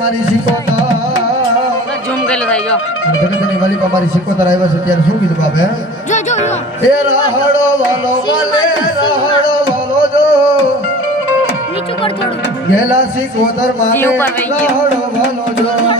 મારી સિકોતર ઝૂમ ગયેલો થઈ ગયો જગતની વાલી પર મારી સિકોતર આવ્યા છે ત્યારે શું કીધું બાપે જો એ રાહડો વાલો વાલે રાહડો વાલો જો નીચું કર થોડું ગેલા સિકોતર માને રાહડો વાલો જો